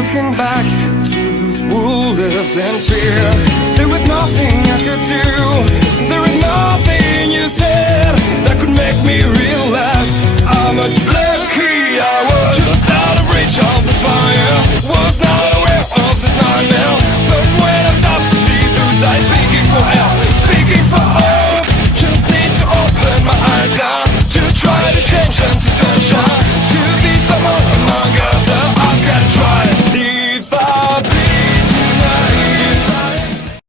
looking back to those who lived in fear. There was nothing I could do, there was nothing you said that could make me realize how much lucky I was. Just out of reach of the fire, was not aware of the nightmare. But when I stopped to see through sight, begging for help, begging for hope, just need to open my eyes now to try to change them to sunshine, to be someone among others. I've got to try. If I bleed tonight,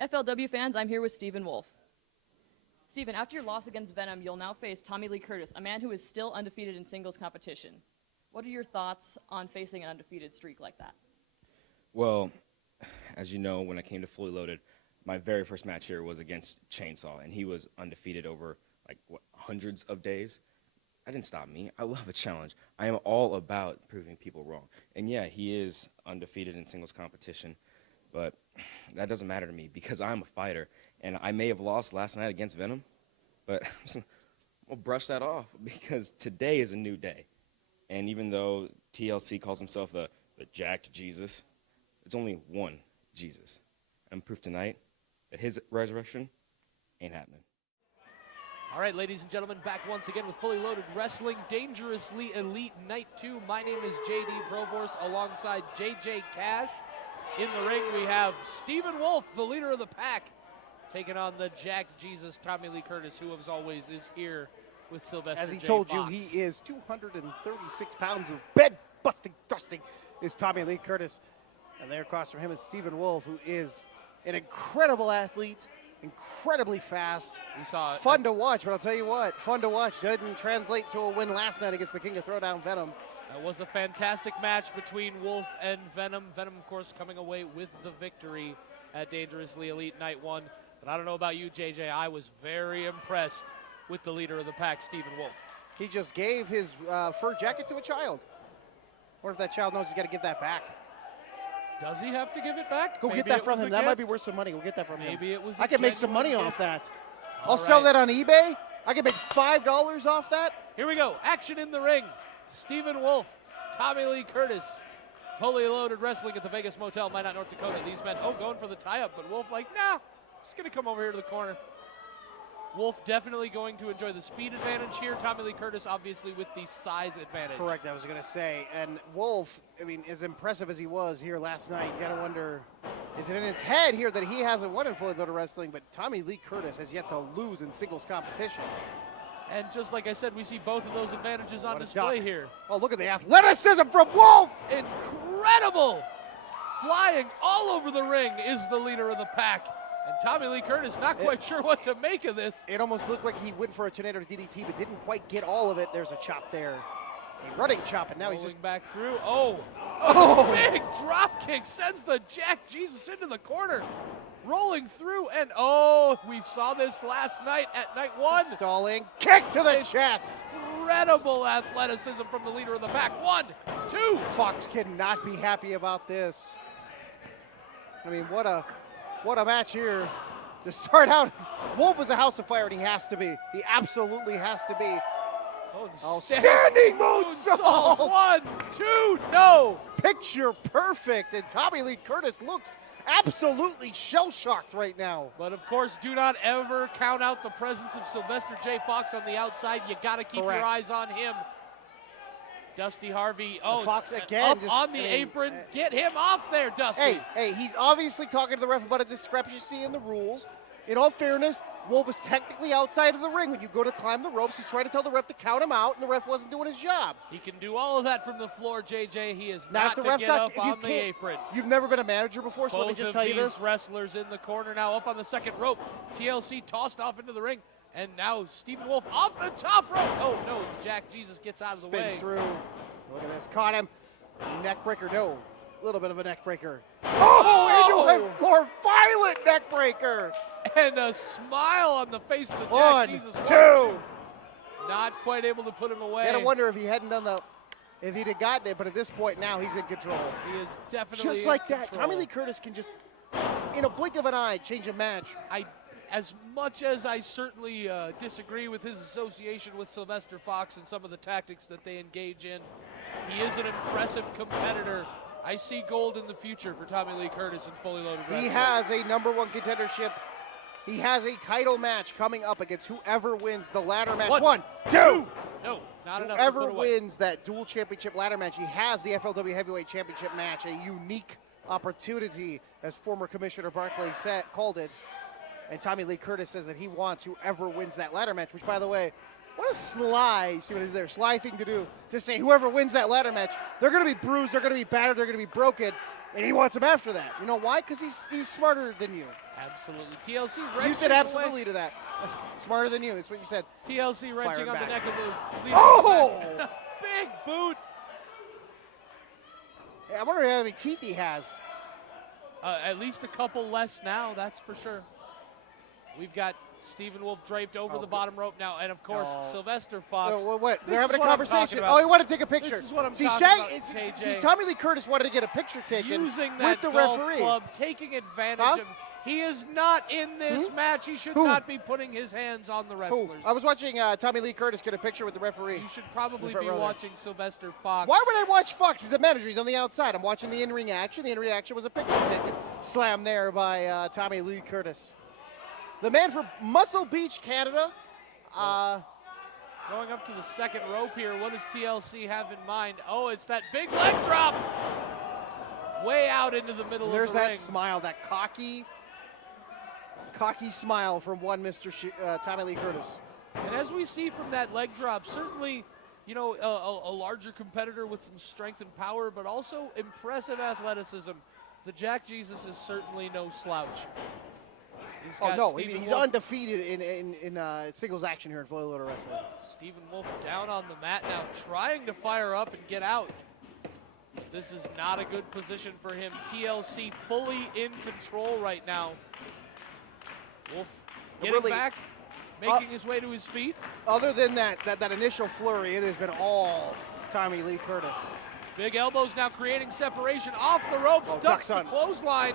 FLW fans, I'm here with Stephen Wolf. Stephen, after your loss against Venom, you'll now face Tommy Lee Curtis, a man who is still undefeated in singles competition. What are your thoughts on facing an undefeated streak like that? Well, as you know, when I came to Fully Loaded, my very first match here was against Chainsaw, and he was undefeated over, like, what, hundreds of days. That didn't stop me. I love a challenge. I am all about proving people wrong. And yeah, he is undefeated in singles competition, but that doesn't matter to me because I'm a fighter. And I may have lost last night against Venom, but I'll brush that off because today is a new day. And even though TLC calls himself the jacked Jesus, it's only one Jesus. I'm proof tonight that his resurrection ain't happening. All right, ladies and gentlemen, back once again with Fully Loaded Wrestling, Dangerously Elite Night 2. My name is JD Provorst alongside JJ Cash. In the ring, we have Stephen Wolf, the leader of the pack, taking on the Jack Jesus, Tommy Lee Curtis, who, as always, is here with Sylvester As he J. told Fox. you, he is 236 pounds of bed-busting thrusting is Tommy Lee Curtis. And there across from him is Stephen Wolf, who is an incredible athlete, incredibly fast. We saw it. Fun to watch, but I'll tell you what, fun to watch. Didn't translate to a win last night against the King of Throwdown, Venom. That was a fantastic match between Wolf and Venom. Venom, of course, coming away with the victory at Dangerously Elite Night 1. But I don't know about you, JJ. I was very impressed with the leader of the pack, Stephen Wolf. He just gave his fur jacket to a child. Or if that child knows he's got to give that back. Does he have to give it back? Go Maybe get that it from was him. a That might be gift. worth some money. Go get that from him. Maybe it was I a can make some money genuine off gift. that. All I'll sell right. that on eBay. I can make $5 off that. Here we go. Action in the ring. Stephen Wolf, Tommy Lee Curtis, Fully Loaded Wrestling at the Vegas Motel, Minot, North Dakota. These men, going for the tie-up, but Wolf like, nah, just going to come over here to the corner. Wolf definitely going to enjoy the speed advantage here. Tommy Lee Curtis, obviously, with the size advantage. Correct, I was going to say. And Wolf, I mean, as impressive as he was here last night, you got to wonder, is it in his head here that he hasn't won in Fully Loaded Wrestling? But Tommy Lee Curtis has yet to lose in singles competition. And just like I said, we see both of those advantages on What a display duck. here. Oh, look at the athleticism from Wolf! Incredible! Flying all over the ring is the leader of the pack. And Tommy Lee Curtis not quite sure what to make of this. It almost looked like he went for a tornado DDT, but didn't quite get all of it. There's a chop there. A running chop, and now he's Rolling just back through. Oh, big drop kick sends the Jack Jesus into the corner. Rolling through, and we saw this last night at night 1. stalling. Kick to the chest. Incredible athleticism from the leader of the pack. 1, 2. Fox cannot be happy about this. I mean, what a match here to start out. Wolf is a house of fire, and he has to be. He absolutely has to be. Oh, standing moonsault! 1, 2, no! Picture perfect, and Tommy Lee Curtis looks absolutely shell-shocked right now. But of course, do not ever count out the presence of Sylvester J. Fox on the outside. You got to keep Correct. your eyes on him. Dusty Harvey, Fox again, up just, on the I mean, apron. Get him off there, Dusty. Hey, he's obviously talking to the ref about a discrepancy in the rules. In all fairness, Wolf is technically outside of the ring. When you go to climb the ropes, he's trying to tell the ref to count him out, and the ref wasn't doing his job. He can do all of that from the floor, JJ. He is Not not if the to ref's get not, up if you on the can't- apron. You've never been a manager before, so let me Both just of tell you these this. wrestlers in the corner now, up on the second rope. TLC tossed off into the ring, and now Stephen Wolf off the top rope. Oh no, Jack Jesus gets out of the Spins way. through. Look at this. Caught him. Neck breaker. No. A little bit of a neck breaker. Oh, into a more violent neck breaker. And a smile on the face of the Jack 1, Jesus. 2. Not quite able to put him away. You gotta wonder if he hadn't done if he'd have gotten it, but at this point now he's in control. He is definitely Just in like that, control. Tommy Lee Curtis can just, in a blink of an eye, change a match. as much as I certainly disagree with his association with Sylvester Fox and some of the tactics that they engage in, he is an impressive competitor. I see gold in the future for Tommy Lee Curtis in Fully Loaded Wrestling. He has a #1 contendership. He has a title match coming up against whoever wins the ladder match. One, two. No, not enough. Whoever wins that dual championship ladder match, he has the FLW Heavyweight Championship match, a unique opportunity, as former Commissioner Barclay called it. And Tommy Lee Curtis says that he wants whoever wins that ladder match, which, by the way, what a sly, see what he did there, sly thing to do, to say whoever wins that ladder match, they're going to be bruised, they're going to be battered, they're going to be broken, and he wants them after that. You know why? Because he's smarter than you. Absolutely. TLC wrenching You said absolutely away. to that. Smarter than you, that's what you said. TLC wrenching Fired on the back. neck of the leader. Oh! Big boot. Hey, I wonder how many teeth he has. At least a couple less now, that's for sure. We've got Stephen Wolf draped over the bottom rope now, and of course, Sylvester Fox. What? This They're having is a what I'm talking conversation. about. Oh, he wanted to take a picture. This is what I'm see, talking about, see, JJ. Tommy Lee Curtis wanted to get a picture taken Using with that the golf referee. club, taking advantage Huh? of. He is not in this match. He should not be putting his hands on the wrestlers. I was watching Tommy Lee Curtis get a picture with the referee. You should probably front be row there. watching Sylvester Fox. Why would I watch Fox? He's a manager. He's on the outside. I'm watching the in-ring action. The in-ring action was a picture taken. Slam there by Tommy Lee Curtis. The man from Muscle Beach, Canada. Going up to the second rope here. What does TLC have in mind? Oh, it's that big leg drop. Way out into the middle There's of the that ring. smile, that cocky smile from one Mr. Tommy Lee Curtis. And as we see from that leg drop, certainly, you know, a larger competitor with some strength and power, but also impressive athleticism. The Jack Jesus is certainly no slouch. He's got He's Wolf. undefeated in singles action here in Fully Loaded Wrestling. Stephen Wolf down on the mat now, trying to fire up and get out. But this is not a good position for him. TLC fully in control right now. Wolf getting back, making his way to his feet. Other than that initial flurry, it has been all Tommy Lee Curtis. Big elbows now creating separation off the ropes, ducks the duck sun. clothesline,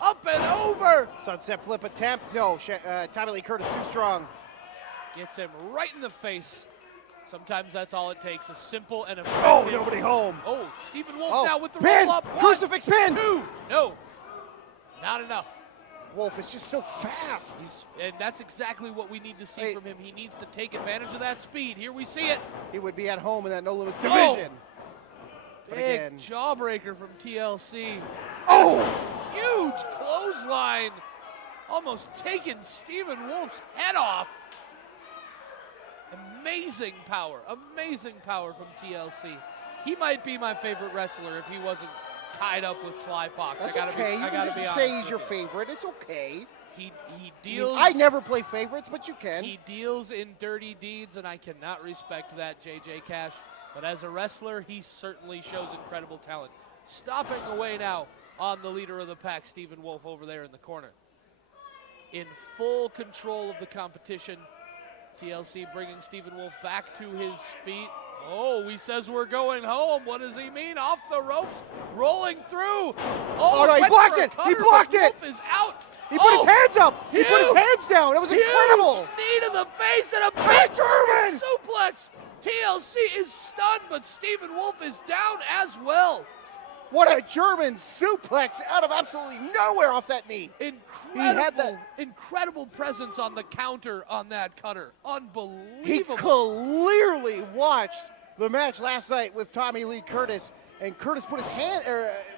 up and over. Sunset flip attempt. No, Tommy Lee Curtis too strong. Gets him right in the face. Sometimes that's all it takes, a simple and effective. Oh, nobody home. Oh, Stephen Wolf now with the pin! roll up. One, Crucifix pin! two. No, not enough. Wolf is just so fast. And that's exactly what we need to see from him. He needs to take advantage of that speed. Here we see it. He would be at home in that No Limits division. But Big again, jawbreaker from TLC. oh! Huge clothesline. Almost taking Stephen Wolf's head off. Amazing power from TLC. He might be my favorite wrestler if he wasn't tied up with Sly Fox. That's I gotta okay. be, You I can gotta just be say honest he's your with you. favorite. It's okay. He I deals. I never play favorites, but you can. He deals in dirty deeds, and I cannot respect that, JJ Cash. But as a wrestler, he certainly shows incredible talent. Stopping away now on the leader of the pack, Stephen Wolf, over there in the corner. In full control of the competition, TLC bringing Stephen Wolf back to his feet. Oh, he says we're going home. What does he mean? Off the ropes, rolling through. Oh, no, he went blocked for a it. He cutter, blocked but it. Wolf is out. He put his hands up. He put his Huge. hands down. That was incredible. Knee to the face and a Big big German. suplex. TLC is stunned, but Stephen Wolf is down as well. What a German suplex out of absolutely nowhere off that knee. Incredible presence on the counter on that cutter. He Unbelievable. clearly watched the match last night with Tommy Lee Curtis, and Curtis put his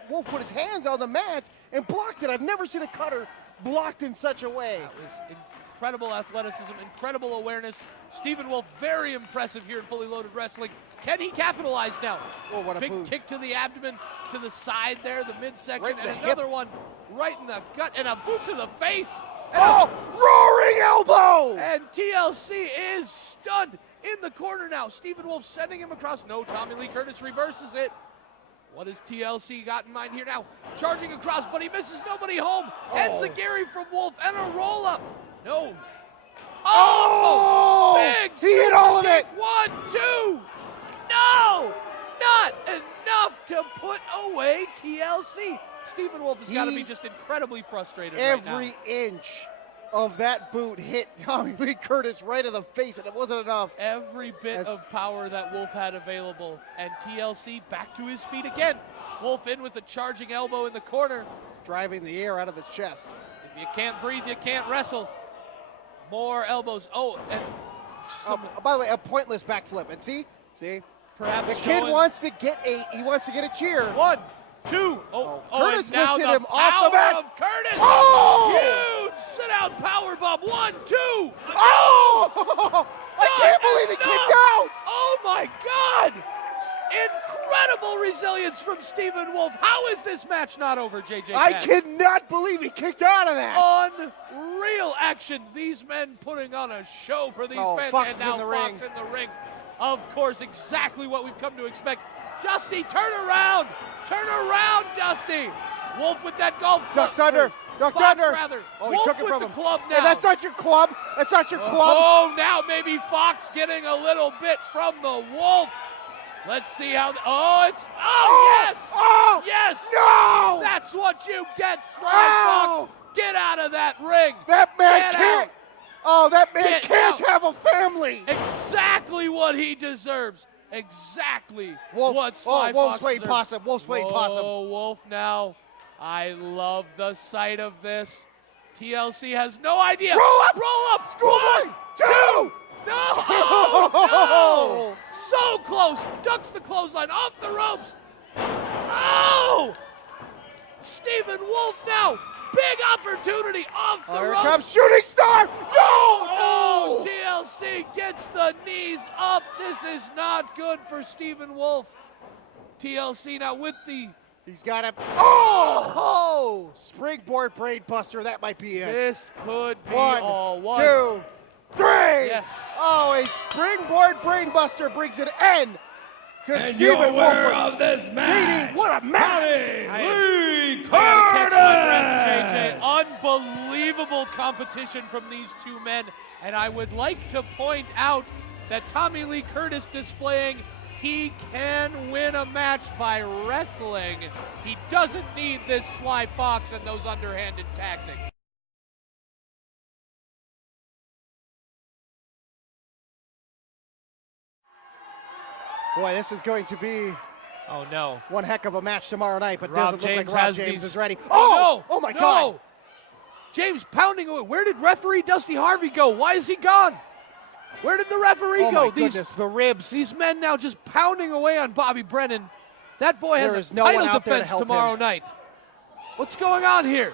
Wolf put his hands on the mat and blocked it. I've never seen a cutter blocked in such a way. It was incredible athleticism, incredible awareness. Stephen Wolf, very impressive here in Fully Loaded Wrestling. Can he capitalize now? Oh, what a big boot. kick to the abdomen, to the side there, the midsection, Right in and the another hip. one right in the gut, and a boot to the face. And Oh, roaring elbow! And TLC is stunned in the corner now. Stephen Wolf sending him across. No, Tommy Lee Curtis reverses it. What has TLC got in mind here now? Charging across, but he misses nobody home. Enziguri from Wolf and a roll-up. No. Oh! Big He hit all of super it. kick. 1, 2. No! Not enough to put away TLC. Stephen Wolf has got to be just incredibly frustrated right now. Every inch of that boot hit Tommy Lee Curtis right in the face, and it wasn't enough. Every bit of power that Wolf had available. And TLC back to his feet again. Wolf in with a charging elbow in the corner. Driving the air out of his chest. If you can't breathe, you can't wrestle. More elbows. Oh, and by the way, a pointless backflip. And see, perhaps the kid wants to get a cheer. 1, 2. Curtis and now lifted the him off the power mat. of Curtis. Oh! Huge sit-out power bomb. 1, 2. Oh! I can't believe he kicked out. Oh my God! Incredible resilience from Stephen Wolf. How is this match not over, JJ? I cannot believe he kicked out of that. Unreal action. These men putting on a show for these fans. Fox and now in the Fox ring. in the ring. Of course, exactly what we've come to expect. Dusty, turn around. Turn around, Dusty. Wolf with that golf club. Ducks under. Ducks Fox, under. rather. Oh, he Wolf took it with from the him. club now. Hey, that's not your club. That's not your club. Oh, now maybe Fox getting a little bit from the Wolf. Let's see how. Yes! Oh! Yes! No! That's what you get, Sly Oh! Fox. Get out of that ring. That man Get can't. out. Oh, that man Get can't out. have a family. Exactly what he deserves. Exactly what Sly Wolf's Fox playing deserves. possum. Wolf's playing possum. Oh, Wolf now. I love the sight of this. TLC has no idea. Roll up! Roll up! Schoolboy! 2! No! So close. Ducks the clothesline off the ropes. Oh! Stephen Wolf now. Big opportunity off the Here ropes. comes Shooting Star. No! Oh, TLC gets the knees up. This is not good for Stephen Wolf. TLC now with the. He's got him. Oh! Springboard brain buster. That might be it. This could be 1, all. 2, 3. Yes. Oh, a springboard brain buster brings an end to And Stephen your Wolf. winner of this match, JD, what a match! Lee I gotta catch my breath, Curtis! JJ. Unbelievable competition from these two men. And I would like to point out that Tommy Lee Curtis displaying he can win a match by wrestling. He doesn't need this Sly Fox and those underhanded tactics. Boy, this is going to be Oh no. one heck of a match tomorrow night, but Rob doesn't look James like Rob has James these- is ready. Oh, no! Oh my No! God! James pounding away. Where did referee Dusty Harvey go? Why is he gone? Where did the referee Oh go? my goodness, the ribs. These men now just pounding away on Bobby Brennan. That boy has There a is no one title out there to defense help tomorrow him. night. What's going on here?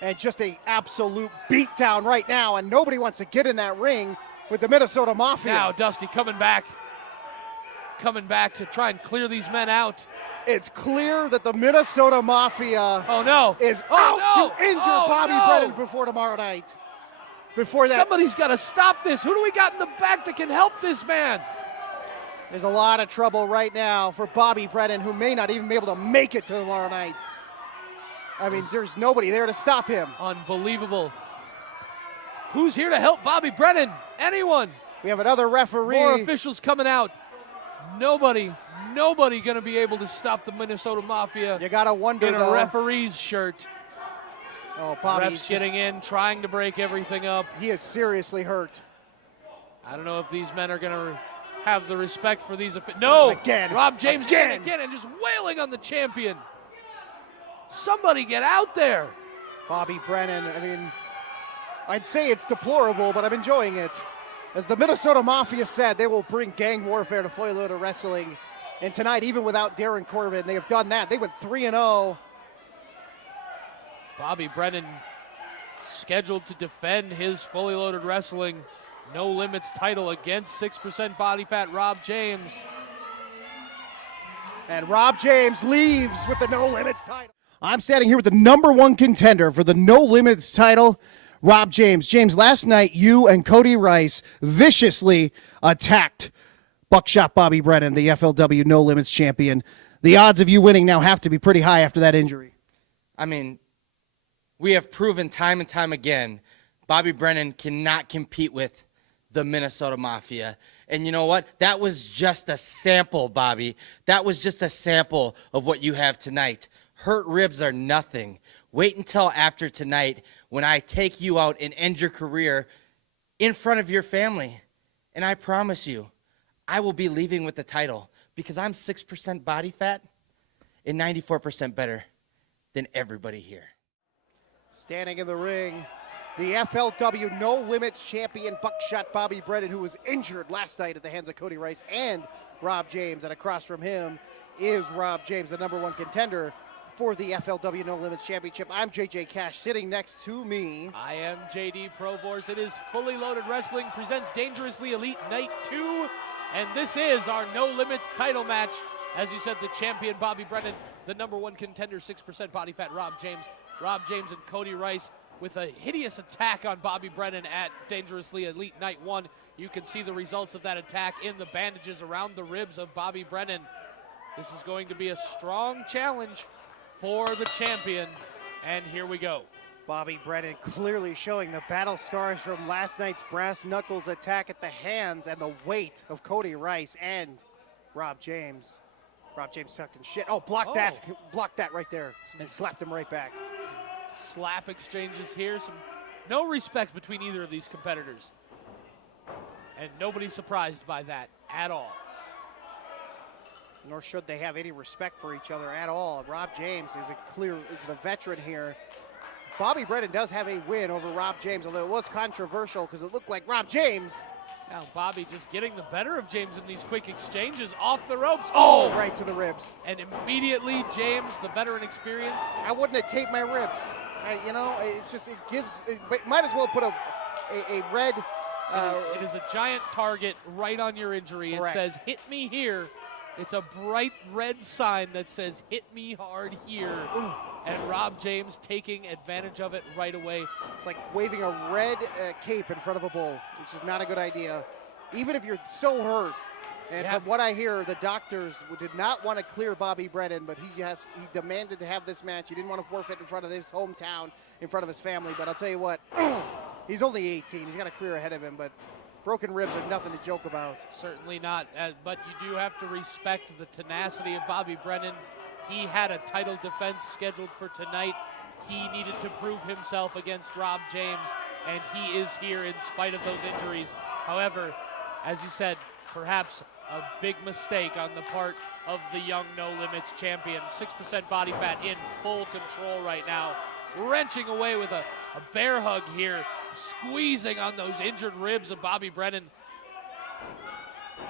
And just a absolute beatdown right now, and nobody wants to get in that ring with the Minnesota Mafia. Now Dusty coming back to try and clear these men out. It's clear that the Minnesota Mafia Oh no! is Oh, out no! to injure Oh, Bobby no! Brennan before tomorrow night. Before that, Somebody's got to stop this. Who do we got in the back that can help this man? there's a lot of trouble right now for Bobby Brennan, who may not even be able to make it to tomorrow night. I mean, there's nobody there to stop him. Unbelievable. Who's here to help Bobby Brennan? Anyone? We have another referee. More officials coming out. Nobody going to be able to stop the Minnesota Mafia You gotta wonder in a though. referee's shirt. Oh, Bobby's Refs getting in, trying to break everything up. He is seriously hurt. I don't know if these men are going to have the respect for these. No! Again. Rob James Again. again and just wailing on the champion. Somebody get out there. Bobby Brennan, I mean, I'd say it's deplorable, but I'm enjoying it. As the Minnesota Mafia said, they will bring gang warfare to Fully Loaded Wrestling. And tonight, even without Darren Corbin, they have done that. They went 3-0. Bobby Brennan scheduled to defend his Fully Loaded Wrestling No Limits title against 6% body fat Rob James. And Rob James leaves with the No Limits title. I'm standing here with the #1 contender for the No Limits title, Rob James. James, last night you and Cody Rice viciously attacked Buckshot Bobby Brennan, the FLW No Limits champion. The odds of you winning now have to be pretty high after that injury. I mean, we have proven time and time again, Bobby Brennan cannot compete with the Minnesota Mafia. And you know what? That was just a sample, Bobby. That was just a sample of what you have tonight. Hurt ribs are nothing. Wait until after tonight when I take you out and end your career in front of your family. And I promise you, I will be leaving with the title because I'm 6% body fat and 94% better than everybody here. Standing in the ring, the FLW No Limits champion, Buckshot Bobby Brennan, who was injured last night at the hands of Cody Rice and Rob James. And across from him is Rob James, the #1 contender for the FLW No Limits Championship. I'm JJ Cash. Sitting next to me, I am JD Provorst. It is Fully Loaded Wrestling presents Dangerously Elite Night 2. And this is our No Limits title match. As you said, the champion Bobby Brennan, the #1 contender, 6% body fat Rob James. Rob James and Cody Rice with a hideous attack on Bobby Brennan at Dangerously Elite Night 1. You can see the results of that attack in the bandages around the ribs of Bobby Brennan. This is going to be a strong challenge for the champion, and here we go. Bobby Brennan clearly showing the battle scars from last night's brass knuckles attack at the hands and the weight of Cody Rice and Rob James. Rob James talking shit. Oh, blocked that right there and slapped him right back. Slap exchanges here. No respect between either of these competitors. And nobody's surprised by that at all. Nor should they have any respect for each other at all. Rob James is the veteran here. Bobby Brennan does have a win over Rob James, although it was controversial because it looked like Rob James. Now Bobby just getting the better of James in these quick exchanges off the ropes. Oh, right to the ribs. And immediately James, the veteran experience. I wouldn't have taped my ribs. Might as well put a red. It is a giant target right on your injury. Correct. It says, hit me here. It's a bright red sign that says, hit me hard here. Ooh. And Rob James taking advantage of it right away. It's like waving a red cape in front of a bull, which is not a good idea, even if you're so hurt. And from what I hear, the doctors did not want to clear Bobby Brennan, but he demanded to have this match. He didn't want to forfeit in front of his hometown, in front of his family. But I'll tell you what, he's only 18. He's got a career ahead of him, but broken ribs are nothing to joke about. Certainly not, but you do have to respect the tenacity of Bobby Brennan. He had a title defense scheduled for tonight. He needed to prove himself against Rob James, and he is here in spite of those injuries. However, as you said, perhaps a big mistake on the part of the young No Limits champion. 6% body fat in full control right now. Wrenching away with a bear hug here, squeezing on those injured ribs of Bobby Brennan.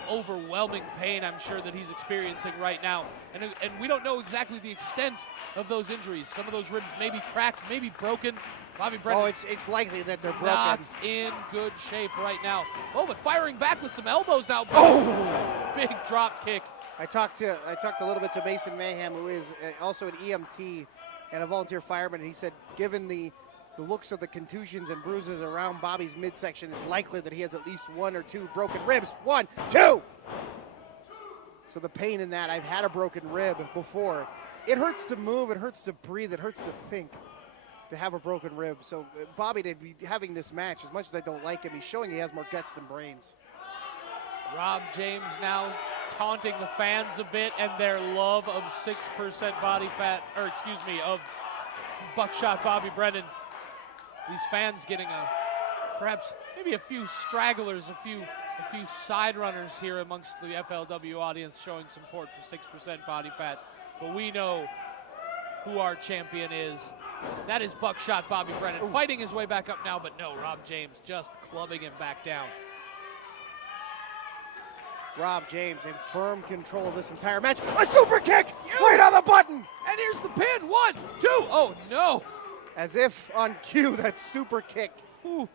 Overwhelming pain, I'm sure, that he's experiencing right now. And we don't know exactly the extent of those injuries. Some of those ribs may be cracked, maybe broken. Bobby Brennan. Oh, it's likely that they're broken. Not in good shape right now. Oh, but firing back with some elbows now. Oh! Big drop kick. I talked a little bit to Mason Mayhem, who is also an EMT and a volunteer fireman, and he said, given the looks of the contusions and bruises around Bobby's midsection, it's likely that he has at least 1 or 2 broken ribs. 1, 2! So the pain in that, I've had a broken rib before. It hurts to move, it hurts to breathe, it hurts to think, to have a broken rib. So Bobby, to be having this match, as much as I don't like him, he's showing he has more guts than brains. Rob James now taunting the fans a bit and their love of 6% body fat, of Buckshot Bobby Brennan. These fans getting perhaps maybe a few stragglers, a few side runners here amongst the FLW audience showing support for 6% body fat. But we know who our champion is. That is Buckshot Bobby Brennan. Ooh. Fighting his way back up now, but no, Rob James just clubbing him back down. Rob James in firm control of this entire match. A super kick right on the button. And here's the pin. 1, 2. Oh, no. As if on cue, that super kick. Ooh.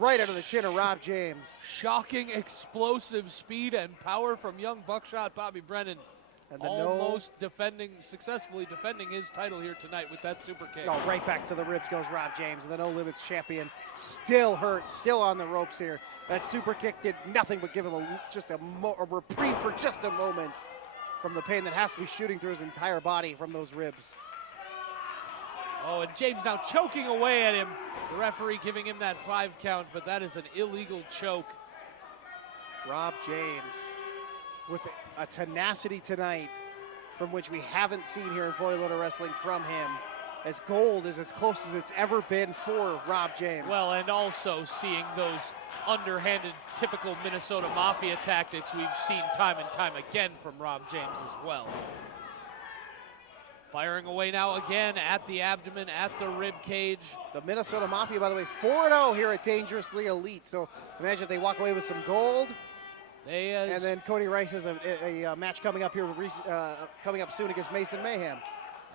Right under the chin of Rob James. Shocking, explosive speed and power from young Buckshot Bobby Brennan. And almost successfully defending his title here tonight with that super kick. Oh, right back to the ribs goes Rob James, the No Limits champion. Still hurt, still on the ropes here. That super kick did nothing but give him a reprieve for just a moment from the pain that has to be shooting through his entire body from those ribs. Oh, and James now choking away at him. The referee giving him that 5 count, but that is an illegal choke. Rob James with a tenacity tonight from which we haven't seen here in Fully Loaded Wrestling from him. as gold is as close as it's ever been for Rob James. Well, and also seeing those underhanded, typical Minnesota Mafia tactics we've seen time and time again from Rob James as well. Firing away now again at the abdomen, at the rib cage. The Minnesota Mafia, by the way, 4-0 here at Dangerously Elite. So imagine if they walk away with some gold. And then Cody Rice has a match coming up here, coming up soon against Mason Mayhem.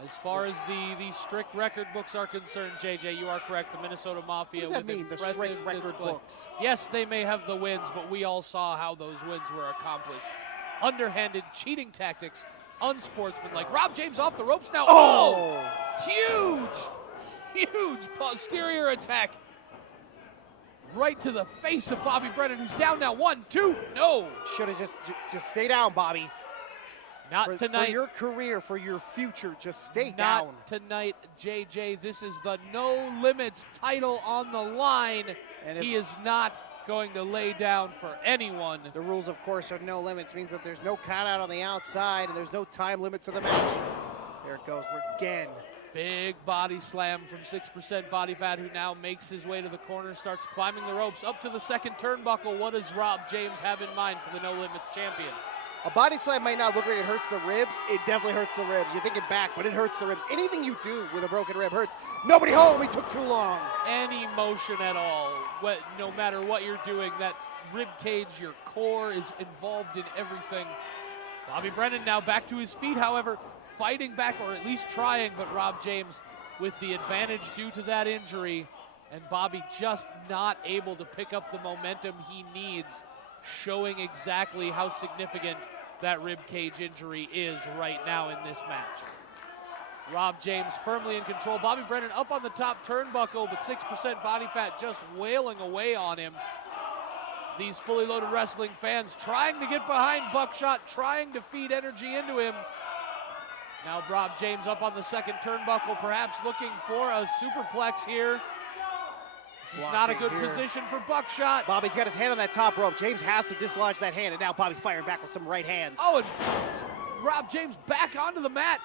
As far as the strict record books are concerned, JJ, you are correct. The Minnesota Mafia. What does that mean, the strict record display. books? Yes, they may have the wins, but we all saw how those wins were accomplished. Underhanded cheating tactics, unsportsmanlike. Rob James off the ropes now. Oh! Huge posterior attack. Right to the face of Bobby Brennan, who's down now. 1, 2, no. Should have just stay down, Bobby. Not tonight. For your career, for your future, just stay Not down. tonight, JJ. This is the No Limits title on the line. And he is not going to lay down for anyone. The rules, of course, are no limits. Means that there's no count out on the outside, and there's no time limit to the match. There it goes again. Big body slam from 6% body fat, who now makes his way to the corner, starts climbing the ropes up to the second turnbuckle. What does Rob James have in mind for the No Limits champion? A body slam might not look like it hurts the ribs. It definitely hurts the ribs. You're thinking back, but it hurts the ribs. Anything you do with a broken rib hurts. Nobody home. He took too long. Any motion at all, no matter what you're doing, that rib cage, your core is involved in everything. Bobby Brennan now back to his feet, however, fighting back, or at least trying, but Rob James with the advantage due to that injury, and Bobby just not able to pick up the momentum he needs, showing exactly how significant that rib cage injury is right now in this match. Rob James firmly in control. Bobby Brennan up on the top turnbuckle, but 6% body fat just wailing away on him. These Fully Loaded Wrestling fans trying to get behind Buckshot, trying to feed energy into him. Now Rob James up on the second turnbuckle, perhaps looking for a superplex here. This is not a good position for Buckshot. Bobby's got his hand on that top rope. James has to dislodge that hand, and now Bobby firing back with some right hands. Oh, and Rob James back onto the mat.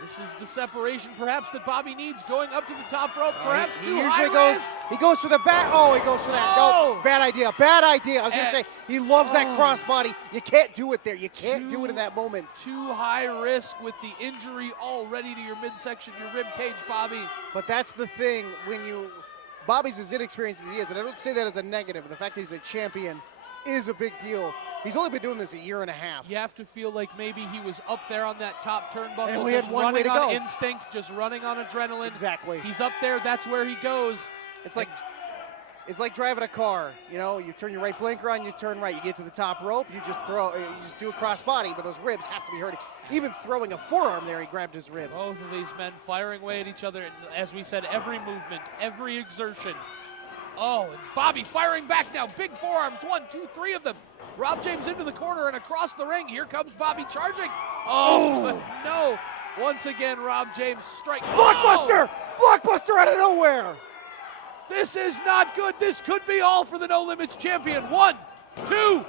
This is the separation perhaps that Bobby needs, going up to the top rope, perhaps he too usually high goes. risk. He goes for the back. Oh, he goes for that. Oh. No, bad idea. Bad idea. I was gonna And- say he loves that crossbody. You can't do it there. You can't do it in that moment. Too high risk with the injury already to your midsection, your rib cage, Bobby. But that's the thing when Bobby's as inexperienced as he is, and I don't say that as a negative. The fact that he's a champion is a big deal. He's only been doing this a year and a half. You have to feel like maybe he was up there on that top turnbuckle, And we had just one way running to on go. instinct, just running on adrenaline. Exactly. He's up there, that's where he goes. It's like driving a car. You know, you turn your right blinker on, you turn right. You get to the top rope, you just do a cross body, but those ribs have to be hurting. Even throwing a forearm there, he grabbed his ribs. Both of these men firing away at each other, and as we said, every movement, every exertion. Oh, and Bobby firing back now, big forearms, 1, 2, 3 of them. Rob James into the corner and across the ring. Here comes Bobby charging. Oh, but no. Once again, Rob James strike. Blockbuster! Oh, Blockbuster out of nowhere! this is not good. This could be all for the No Limits champion. 1, 2.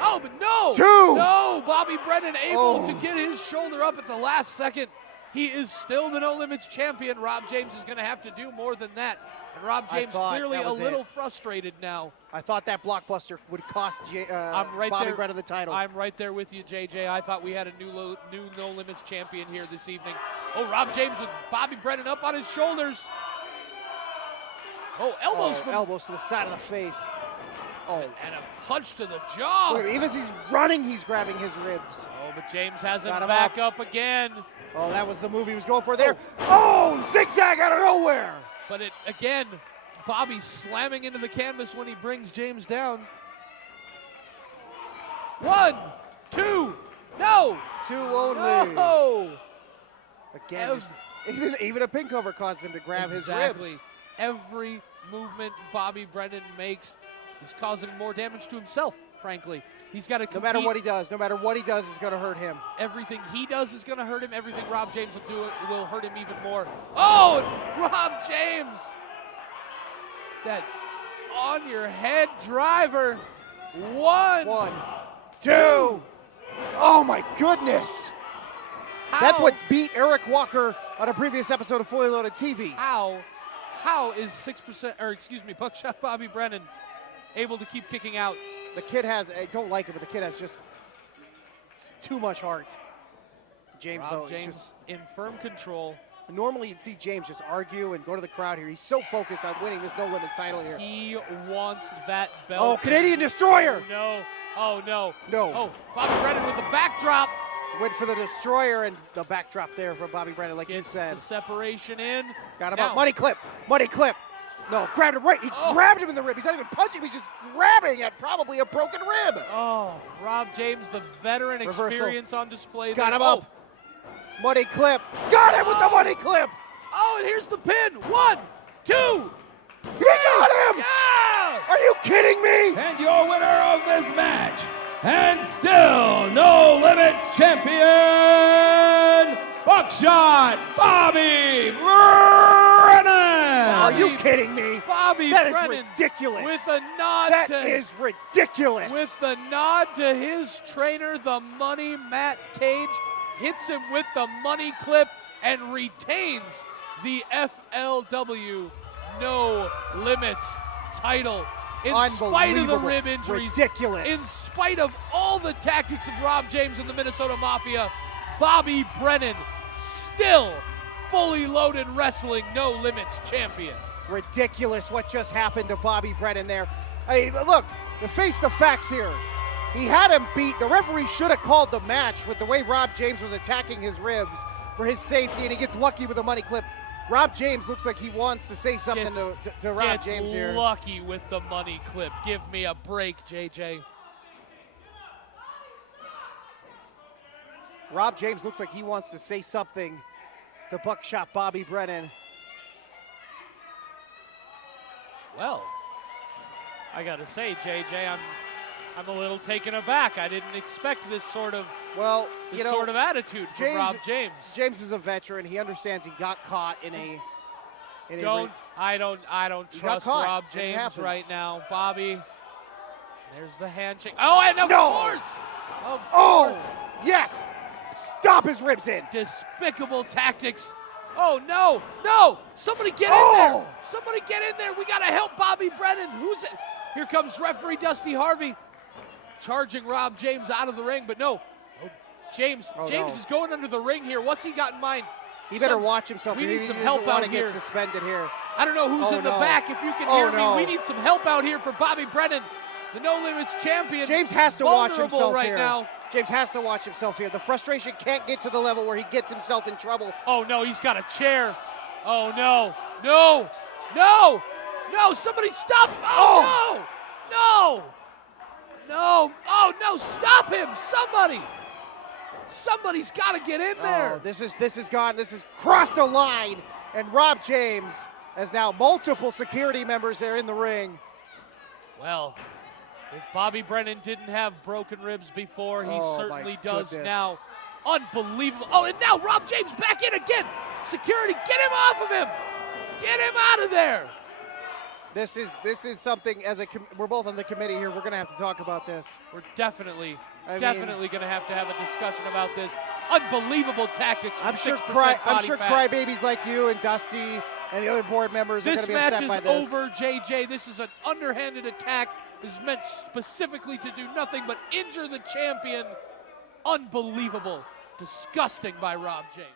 Oh, but no. 2. No, Bobby Brennan able to get his shoulder up at the last second. He is still the No Limits champion. Rob James is going to have to do more than that. And Rob James clearly a little frustrated now. I thought that blockbuster would cost Bobby Brennan the title. I'm right there with you, JJ. I thought we had a new No Limits champion here this evening. Oh, Rob James with Bobby Brennan up on his shoulders. Oh, elbows to the side of the face. Oh, and a punch to the jaw. look, even as he's running, he's grabbing his ribs. Oh, but James has him Got him back up again. Oh, that was the move he was going for there. Oh, zigzag out of nowhere. But again, Bobby slamming into the canvas when he brings James down. 1, 2, no. 2 only. No. Again, even a pin cover causes him to grab his ribs. Every movement Bobby Brennan makes is causing more damage to himself, frankly. He's got to compete. No matter what he does, is going to hurt him. Everything he does is going to hurt him. Everything Rob James will do will hurt him even more. Oh, Rob James. That on your head driver. 1. 1, 2. Oh my goodness. How? That's what beat Eric Walker on a previous episode of Fully Loaded TV. How is 6%, or excuse me, Buckshot Bobby Brennan able to keep kicking out? The kid has, I don't like it, but the kid has just, it's too much heart. James, Rob though, James just, in firm control. normally you'd see James just argue and go to the crowd here. He's so focused on winning this No Limits title here. He wants that belt. Oh, Canadian Destroyer! Oh, no. Oh, no. No. Oh, Bobby Brennan with the backdrop. Went for the Destroyer and the backdrop there from Bobby Brennan, like Gets you said. the separation in. Got him Now, up. Money clip. Money clip. No, grabbed him right. He grabbed him in the rib. He's not even punching. He's just grabbing at probably a broken rib. Oh, Rob James, the veteran Reversal. experience on display Got there. him up. Money clip. Got him with the money clip. Oh, and here's the pin. 1, 2. He got him. Yeah! Are you kidding me? And your winner of this match, and still No Limits champion, Buckshot Bobby Brennan! Are you kidding me? Bobby That is Brennan ridiculous. with a nod That to is ridiculous. with the nod to his trainer, the Money Matt Cage, hits him with the money clip and retains the FLW No Limits title. In spite of the Unbelievable. rib injuries, Ridiculous. in spite of all the tactics of Rob James and the Minnesota Mafia, Bobby Brennan still fully loaded wrestling No Limits champion. Ridiculous what just happened to Bobby Brennan there. Hey, look, to face the facts here. He had him beat. The referee should have called the match with the way Rob James was attacking his ribs for his safety, and he gets lucky with a money clip. Rob James looks like he wants to say something to Rob Gets James here. lucky with the money clip. Give me a break, JJ. Rob James looks like he wants to say something to Buckshot Bobby Brennan. Well, I gotta say, JJ, I'm a little taken aback. I didn't expect this sort of Well, sort of attitude from James- Rob James. James is a veteran. He understands he got caught in a. I don't got trust caught. Rob It James happens. right now. Bobby, there's the handshake. Oh, and of No. course, of Oh, course, yes! Stop his ribs in. despicable tactics. Oh no, no! Somebody get in Oh. there! Somebody get in there! We gotta help Bobby Brennan. Who's it? Here comes referee Dusty Harvey, charging Rob James out of the ring, but no. Oh, James Oh, James no. is going under the ring here. What's he got in mind? He better watch himself. We He need some doesn't help wanna out get here. suspended here. I don't know who's Oh, in the no. back. If you can Oh, hear me, no. we need some help out here for Bobby Brennan, the No Limits champion. James has to watch Vulnerable himself right here. now. James has to watch himself here. The frustration can't get to the level where he gets himself in trouble. Oh no, he's got a chair. Oh no, no, no, no! Somebody stop! Oh, no, no, no! Oh no! Stop him! Somebody! Somebody's got to get in there. Oh, this is gone. This has crossed a line, and Rob James has now multiple security members there in the ring. Well, if Bobby Brennan didn't have broken ribs before, he Oh, certainly my does goodness. now. Unbelievable. Oh, and now Rob James back in again. Security, get him off of him. Get him out of there. This is something we're both on the committee here. We're gonna have to talk about this. We're definitely I going to have a discussion about this. Unbelievable tactics from I'm sure 6% I'm body sure fat. crybabies like you and Dusty and the other board members are This gonna be match upset is by this. over, JJ. This is an underhanded attack. This is meant specifically to do nothing but injure the champion. Unbelievable. Disgusting by Rob James.